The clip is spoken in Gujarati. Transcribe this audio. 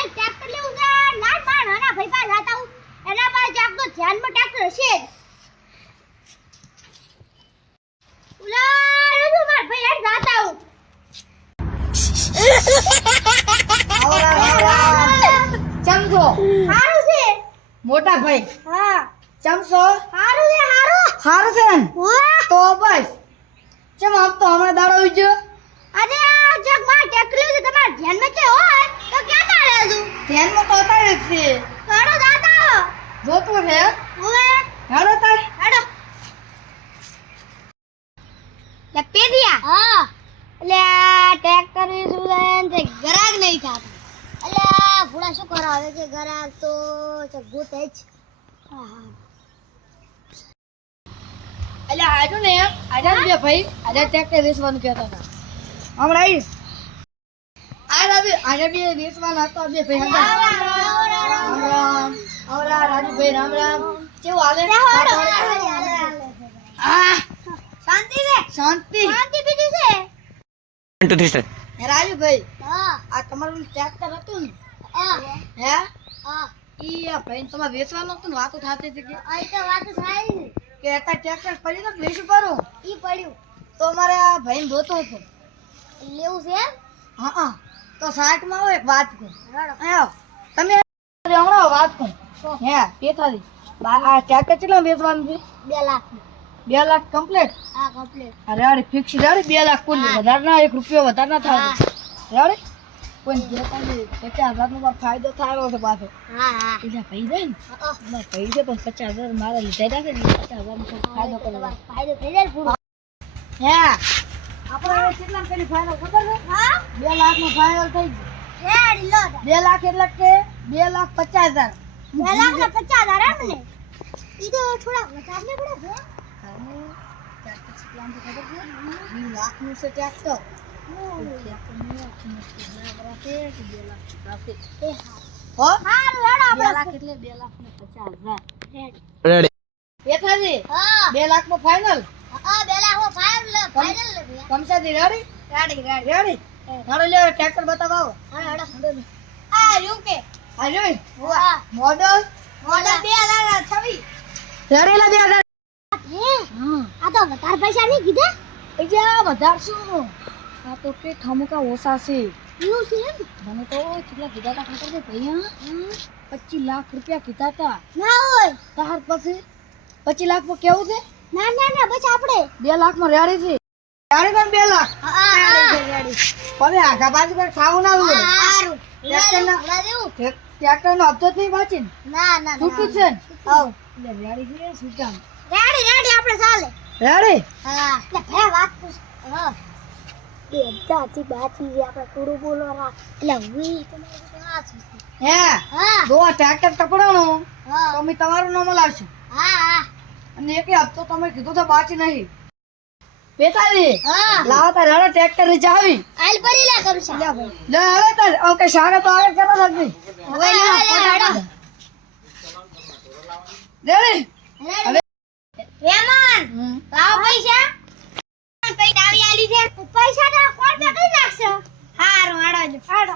મારે ટ્રેક્ટર લેવું છે લાડ બાર નાના ભાઈ પાસે જાતા હું એના પાસે જાક તો ધ્યાનમાં ટ્રેક્ટર હશે ઉલા જો માર ભાઈ યાર જાતા હું ચમચો હારું છે મોટા ભાઈ હા ચમચો હારું છે હારું હારું છે ને? વાહ તો બસ ચમ આપ તો હમણાં દાડો ઉજ્યો આજે જગ માર ટ્રેક્ટર લેવું છે તમાર ધ્યાનમાં છે હોય તો ક્યાં તાળે તું ધ્યાનમાં તો અતારે જ છે હાડો જાતા જોતું છે ઓએ હેડો તાર હાડો લે પેડિયા હા એટલે ટ્રેક્ટર વિસું છે ગરાગ નહીં થાતા એટલે ભૂડા શું કરાવે કે ગરાગ તો ગોતે જ એટલે આજુ ને આજે બે ભાઈ આજે ટ્રેક્ટર વેચવાનું કહેતા હતા હમણાં આવીશ આજે બે વેચવાના હતા બે ભાઈ રામ રામ આવરા રાજુભાઈ રામ રામ કેવું હાલે હા શાંતિ રે શાંતિ શાંતિ બીજી છે 1 2 3 start. રાજુભાઈ હા આ તમારું ટ્રેક્ટર હતું ને હે ઈ આ ભાઈ તમારે વેચવાનું હતું ને વાતો થતી હતી કે આ તો વાત થાય ને કે અત્યારે ટ્રેક્ટર પડ્યું તો વેચું કરું ઈ પડ્યું તો મારે આ ભાઈને જોતો હતો લેવું છે હા તો સાઈડમાં આવો એક વાત કહું રડો આવો તમે હમણાં વાત કહું હે પેથાથી આ ટ્રેક્ટર કેટલા વેચવાનું છે 2 લાખ 2 લાખ કમ્પ્લીટ હા કમ્પ્લીટ અરે અરે ફિક્સ રેડી 2 લાખ કુલ વધારે ના 1 રૂપિયો વધારે ના થાય રેડી કોઈ જેતા નહીં 50,000 નો ફાયદો થાયો છે પાછો હા હા એટલે ભાઈ દે ને ના ભાઈ દે પણ 50,000 મારા લીધા રાખે ને 50,000 નો ફાયદો કરવાનો ફાયદો થઈ જાય પૂરો હે આપણે હવે કેટલા પેલી ફાઇનલ ખબર છે હા 2 લાખ નો ફાઇનલ થઈ ગયો રેડી લો 2 લાખ એટલે કે 2,50,000 2 લાખ ને 50,000 એમ ને ઈ તો થોડા વધારે પડે છે 2 લાખ નું છે ટ્રેક્ટર હો હારું હેડો 2 લાખ એટલે 2,50,000 Ready. પેથાજી હા 2 લાખ નો ફાઇનલ હા 2 લાખ નો ફાઇનલ લે ભૈયા કમસાદી રેડી રેડી હાલો લે ટ્રેક્ટર બતાવો હેડો આ યુકે આ જોઈ વાહ મોડલ મોડલ 2026 રેડીલા 2000 આ તો વધારે પૈસા નહીં કીધા પૈસા વધારે શું આ તો કે ઠમકા ઓછા છે એવું છે એમ મને તો કેટલા કીધા તા ખબર છે ભૈયા 25 લાખ રૂપિયા કીધા તા ના હોય તાર પછી 25 લાખ માં કેવું છે ના ના ના બસ આપણે 2 લાખ માં રેડી છે રેડી પણ 2 લાખ હા હવે આગા બાજુ પર ખાવું ના લું હારું ટ્રેક્ટર ના ઉડા દેવું ટ્રેક્ટર નો હપ્તો જ નહીં બાચી ના ના છૂટું છે ને હવ એટલે રેડી છે સુજામ રેડી આપણે ચાલે રેડી હા એટલે ભાઈ વાત પૂછ હા બે દાતી બાતી આપણે કુડું બોલો રા એટલે વી તમારું આ છે હે હા દો ટ્રેક્ટર કપડાનું હા તો અમે તમારું નામ લાવશું હા હા અને એક હપ્તો તમે કીધું તો બાકી નહીં પેતાલી હા લાવો તાર હવે ટ્રેક્ટર ની ચાવી આલ પડી લે કરું છે લે હવે તાર ઓકે શાને તો આગળ કરો લગી ઓય લે રેડી રેડી રેમન લાવ પૈસા પૈસા આવી આલી છે પૈસા તો કોણ પે કરી નાખશે હારું હાડો હાડો